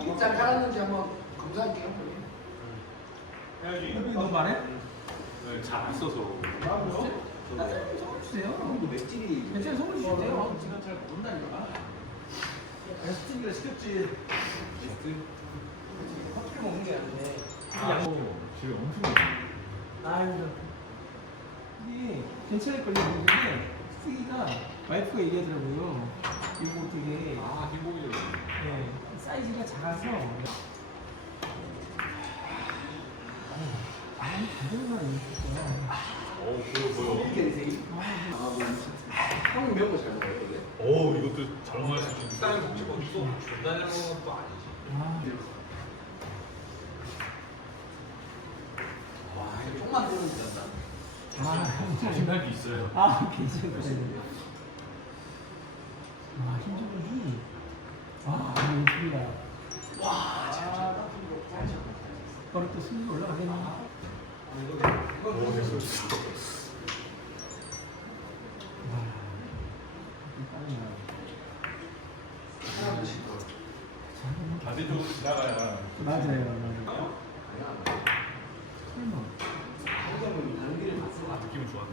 입장 깔았는지 한번 검사할게요. 너무 말해? 잘안 써서. 선물 주세요. 맥진이 괜찮아 선물 주세요. 지금 잘 모른다니까. 스티비가 시켰지. 커피를 먹는 게 아닌데. 집에 엄청 아 유. 이게 괜찮을 걸요 근데 쓰기가 와이프가 얘기하더라고요. 이거 되게 아, 행복이죠. 네, 사이즈가 작아서. 아니 가격만 있었구나. 어, 보여, 보여. 아, 아, 뭐 매운 거잘 먹어요, 근데? 오, 이것도 잘 먹을 수 있는. 딸 먹지 뭐, 이거 존나 잘 먹는 것도 아니지. 아, 와, 쪽만 들으면 된다. 아, 자신감이 있어요. 아, 괜찮아요. 와, 힘주분이. 와, 예술이다. 와, 잘 쳤다. 바로 또 승리 올라가겠네. 오, 됐어. 반대쪽으로 지나가야. 맞아요, 맞아요. 아니야. 설마. 한점은 다른 길을 갔어. 아, 느낌은 좋았네.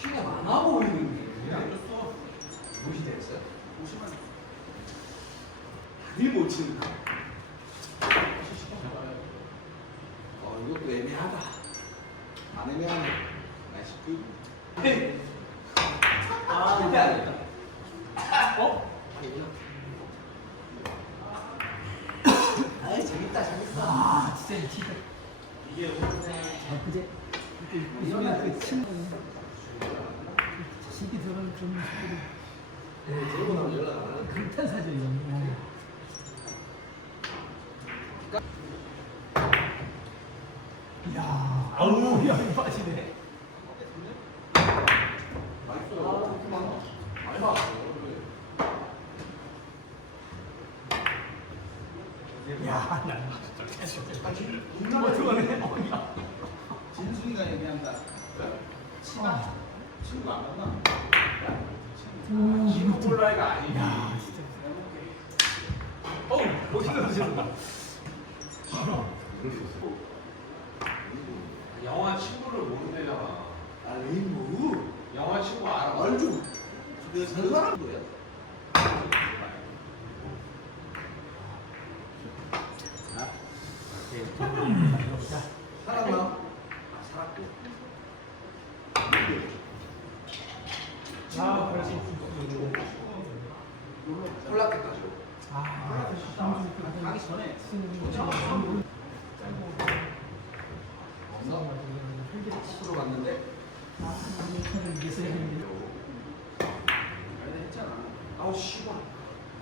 쉬가 많아 보이는 게. 안 줬어. 무시 됐어요? 무시만. 치는다. 어, 이것도 애매하다. 안 애매하네. 나이스 굿. 헤이. 아, 절대 안 된다. 어? 아이, 재밌다, 재밌다. 아, 진짜, 진짜. 이게 아, 그제. 이러면 그 친구. 자식이 들어가면 좀. 들고 나면 연락 안 하는 강탄사죠, 이런 거. 이 야. 아우, 야, 이 빠지네. 야, 나. 인간을 들어가네. 어, 야. 진순이가 얘기한다. 친하. 친구 안 만나. 음, 친구 몰라이가 아니야. 야, 진짜. 어우, 멋있다, 멋있다. 영화 친구를 모른대잖아. 아, 레인보우? 영화 친구 알아. 알죠. 그 사람 뭐야? 살았나? 아, 살았고. 아, 벌써. 콜라테까지. 아, 가기 전에. 없어? 프로 갔는데. 아니, 했잖아. 아우, 씨발.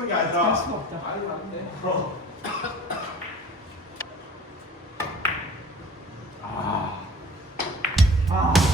게 할 수가 없다. 아니 안돼. 아. 아.